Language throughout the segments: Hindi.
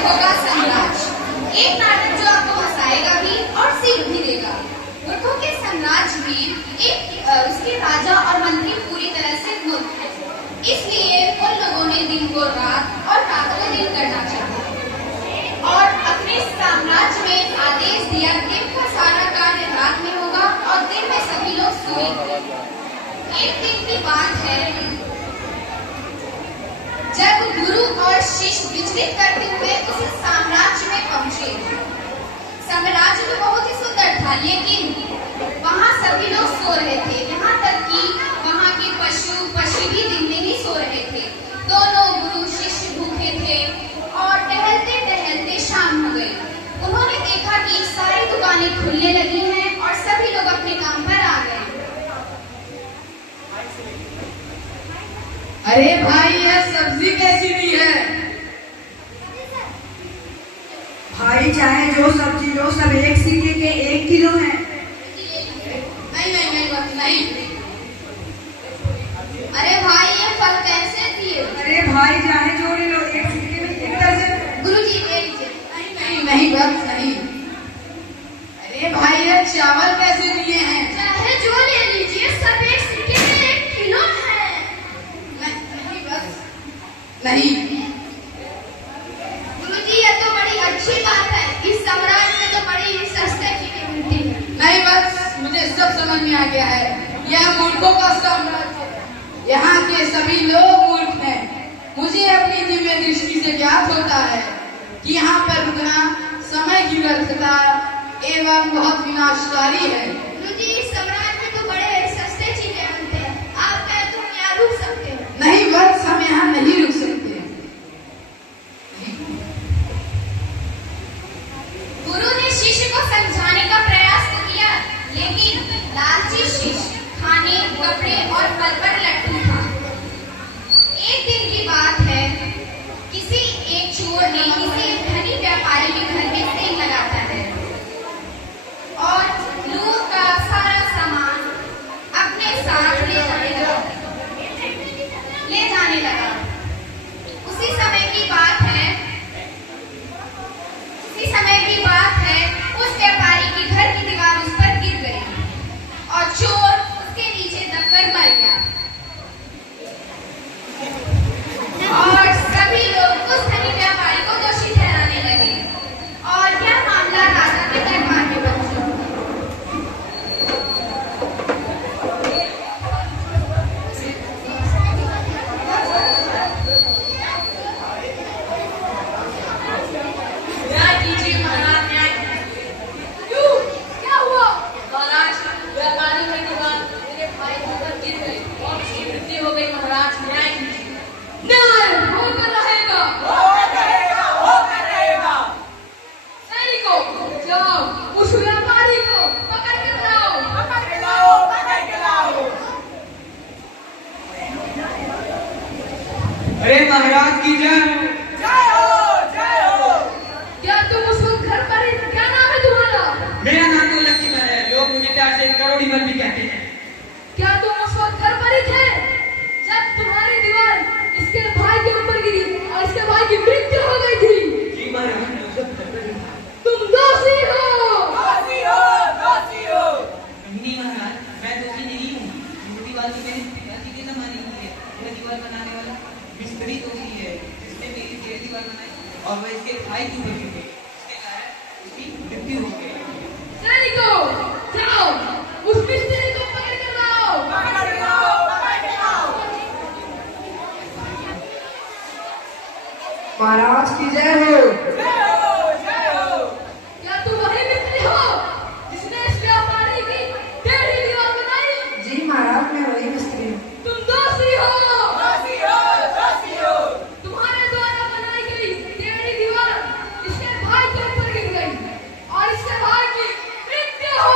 होगा साम्राज्य, एक नाटक जो आपको हंसाएगा भी और सीख भी देगा। मूर्खों के साम्राज्य में उसके राजा और मंत्री पूरी तरह से मूर्ख है, इसलिए उन लोगों ने दिन को रात और रात को दिन करना चाहा और अपने साम्राज्य में आदेश दिया दिन का सारा कार्य रात में होगा और दिन में सभी लोग सोएंगे। एक दिन की बात है जब गुरु और शिष्य विचलित करते हुए उस साम्राज्य में पहुंचे। साम्राज्य तो बहुत ही सुंदर था, लेकिन वहां सभी लोग सो रहे थे, यहाँ तक कि वहां के पशु पक्षी भी दिन में ही सो रहे थे। दोनों गुरु शिष्य भूखे थे और टहलते टहलते शाम हो गई। उन्होंने देखा कि सारी दुकानें खुलने लगी हैं और सभी लोग अपने काम पर आ गए। अरे भाई, यह सब्जी कैसी दी है? भाई चाहे जो सब्जी लो, सब एक सिक्के के 1 किलो है। नहीं। अरे भाई, ये फल कैसे दिए? अरे भाई चाहे जो ले लो, एक सिक्के में 1 दर्जन। गुरुजी ले लीजिए। नहीं बस नहीं। अरे भाई, ये चावल कैसे दिए हैं? चाहे जो ले लीजिए, सब एक सिक्के में 1 किलो है। नहीं बस नहीं। गुरुजी, ये तो बड़ी अच्छी बात है, इस साम्राज्य में तो बड़ी ही सस्ते चीजें मिलती है। नहीं बस, मुझे सब समझ में आ गया है। यह मूर्खों का साम्राज्य है, यहाँ के सभी लोग मूर्ख हैं। मुझे अपनी दिव्य दृष्टि से ज्ञात होता है कि यहाँ पर रुकना समय की व्यर्थता एवं बहुत विनाशकारी है। गुरुजी, इस साम्राज्य में तो बड़े सस्ते चीजें मिलते हैं, आप कहें तो हम यहाँ रुक सकते हैं। नहीं बस, हम यहाँ नहीं रुक सकते। गुरु ने शिष्य को समझाने का प्रयास किया, लेकिन लालची शिष्य खाने, कपड़े और फल पर लट्टू था। एक दिन की बात है, किसी एक चोर ने किसी धनी व्यापारी के घर में सेल लगाता है और लूट का सारा सामान अपने साथ ले जाने लगा। उसी समय की बात है, उस व्यापारी के घर की दीवार उस पर गिर गई और चोर उसके नीचे दबकर मर गया और सभी लोग उस धनी व्यापारी को दोषी ठहराने लगे और यह मामला राजा के दरबार में पहुंचा। न्याय कीजिए महाराज, न्याय। क्यों? क्या हुआ? महाराज, व्यापारी की दीवार मेरे भाई के ऊपर गिर गई और उसकी मृत्यु हो गई। महाराज, न्याय कीजिए। न्याय होकर रहेगा। सैनिकों, जाओ उस व्यापारी को पकड़ के लाओ। अरे महाराज की जय हो। क्या तुम उस वक्त घर पर ही? क्या नाम है तुम्हारा? मेरा नाम तो लक्ष्मण है, लोग मुझे प्यार से करोड़ी मन भी कहते हैं। क्या तुम उस वक्त घर पर ही थे जब तुम्हारी दीवार इसके भाई के ऊपर गिरी और इसके भाई की मृत्यु हो गई थी? जी महाराज, मैं उस वक्त घर पर ही था। तुम दोषी हो। नहीं महाराज, मैं दोषी नहीं हूँ। ये दीवार तो मेरे पिताजी की जमाने की है। यह दीवार बनाने वाला मिस्त्री दोषी है, जिसने मेरी दीवार बनाई और वह इसके भाई की ऊपर गिर गई, इसके कारण उसकी मृत्यु हो गई। सैनिकों, जाओ उस मिस्त्री को पकड़ कर लाओ। महाराज की जय हो। क्या तुम वही मिस्त्री हो जिसने इस व्यापारी की टेढ़ी दीवार बनाई? जी महाराज, मैं वही मिस्त्री हूँ। तुम दोषी हो। तुम्हारे द्वारा बनाई गई टेढ़ी दीवार इसके भाई के ऊपर गिर गई और इसके भाई की मृत्यु हो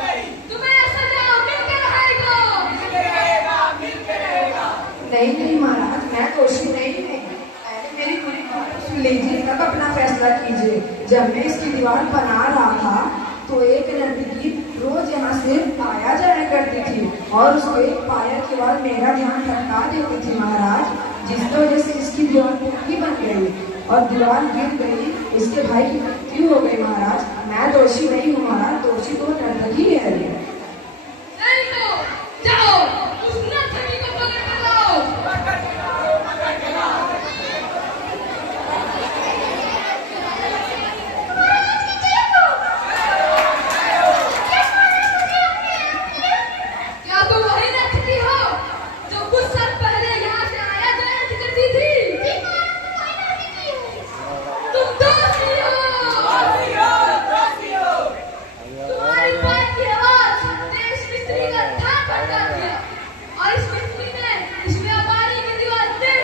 गई। तुम्हें सजा मिलकर रहेगा। नहीं महाराज, मैं दोषी नहीं हूँ। पहले मेरी पूरी बात सुन लीजिए, तब अपना फैसला कीजिए। जब मैं इसकी दीवार बना रहा था तो एक लड़की रोज यहाँ से आया जाया करती थी और उसके पाया के बाद मेरा ध्यान भटका देती थी महाराज, जिसकी वजह से इसकी दीवार और दीवार गिर गई, इसके भाई की मृत्यु हो गई महाराज। मैं दोषी नहीं हूँ महाराज, दोषी तो नर्तकी है। सैनिकों, जाओ उस नर्तकी को पकड़ कर लाओ। क्या तुम वही नर्तकी हो जो कुछ साल पहले यहाँ से आया जाया करती थी? तुम दोषी हो। तुम्हारी बात की आवाज ने इस मिस्त्री का ध्यान भटका दिया और इस मिस्त्री ने इस व्यापारी की दीवार तोड़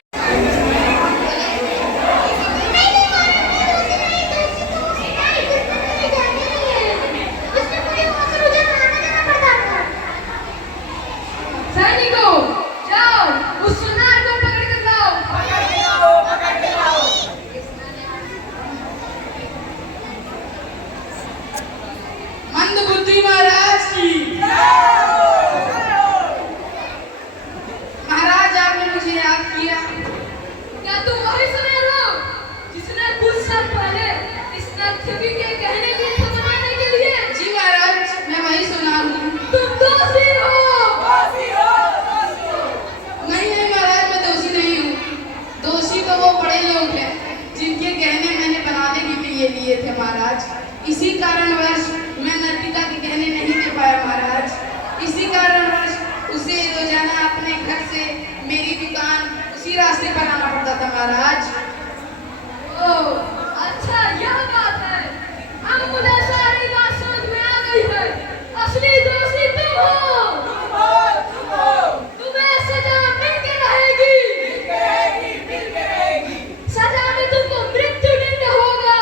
सैनिकों, जाओ उस सुनार को पकड़ कर लाओ। मंदबुद्धि महाराज की। महाराज, आपने मुझे याद किया। क्या तुम वही सुनार हो जिसने कुछ साल पहले इस नर्तकी के कहने की थमाने के लिए? जी महाराज, मैं वही सुनार हूँ। तुम दोषी हो। नहीं नहीं महाराज, मैं दोषी नहीं हूँ। दोषी तो वो बड़े लोग हैं जिनके गहने मैंने बनाने के लिए लिए थे महाराज। इसी कारणवश मैं नर्तिका के गहने नहीं दे पाया महाराज। इसी कारणवश उसे रोजाना अपने घर से मेरी दुकान उसी रास्ते पर आना पड़ता था महाराज। ओह, अच्छा यह बात है। अब मुझे सारी बात समझ में आ गई है। असली दोषी तुम हो। तुम्हें सजा मिल के रहेगी। सजा में तुमको मृत्युदंड होगा।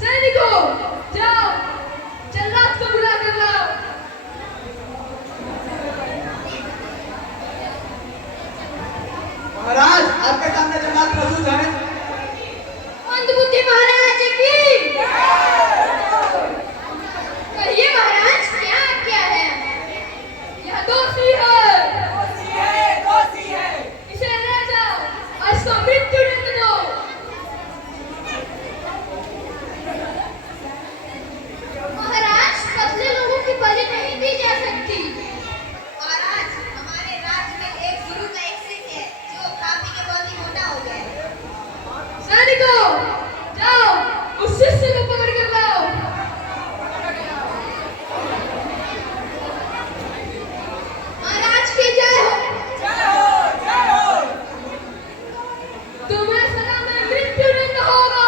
सैनिकों, जाओ जल्लाद को बुला कर लाओ। महाराज, आपके सामने जल्लाद मौजूद है। मंदबुद्धि महाराज की। कहिए महाराज, क्या क्या है? यह दोषी है। इसे ले जाओ और इसको मृत्युदंड दो। महाराज, पतले लोगों की बलि नहीं दी जा सकती। महाराज, हमारे राज्य में एक गुरु का एक सिख है जो खा पी के बहुत ही मोटा हो गया है। सैनिकों, जाओ उस शिष्य को पकड़ कर लाओ। महाराज की जय हो। तुम्हें सजा में मृत्युदंड होगा।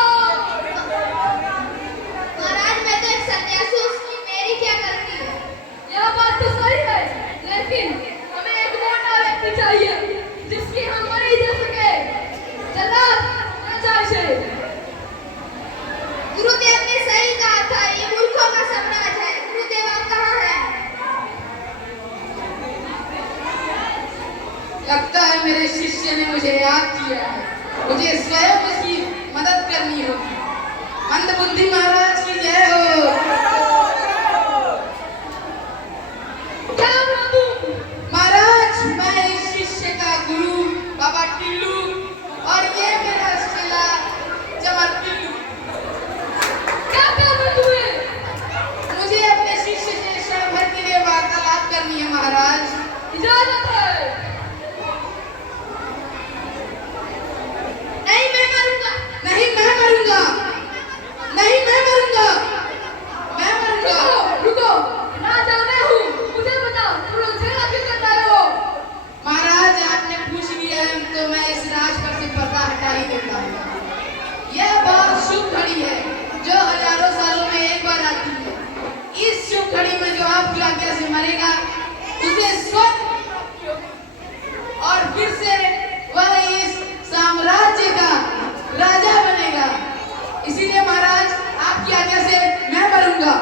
महाराज, मैं तो एक सन्यासी हूँ, उसकी मेरी क्या गलती है? यह बात तो सही है, लेकिन हमें एक मोटा व्यक्ति चाहिए जिसकी हम बलि दे सके। जल्लाद, ले जाओ इसे। गुरुदेव ने सही कहा था, ये मूर्खों का साम्राज्य है। गुरुदेव आप कहाँ हैं? लगता है मेरे शिष्य ने मुझे याद किया है। मुझे स्वयं उसकी मदद करनी होगी। मंदबुद्धि महाराज की जय हो। क्या बोला तुम? महाराज, मैं इस शिष्य का गुरु बाबा टिल्लू और ये मेरा चेला चमर टिल्लू। क्या काम है तुम्हें? मुझे अपने शिष्य से क्षण भर के लिए वार्तालाप करनी है महाराज। इजाजत है। नहीं, मैं मरूंगा। नहीं, मैं मरूंगा। नहीं, मैं मरूंगा। मैं मरूंगा। रुको, राजा मैं हूँ। मुझे बताओ, तुम लोग झगड़ा क्यों कर रहे हो? महाराज, आपने पूछ लिया है तो मैं इस राज पर से पर्दा हटा ही देता हूँ। यह बहुत शुभ घड़ी है जो हजारों सालों में एक बार आती है। इस शुभ घड़ी में जो आपकी आज्ञा से मरेगा उसे स्वर्ग और फिर से वह इस साम्राज्य का राजा बनेगा। इसीलिए महाराज, आपकी आज्ञा से मैं मरूंगा।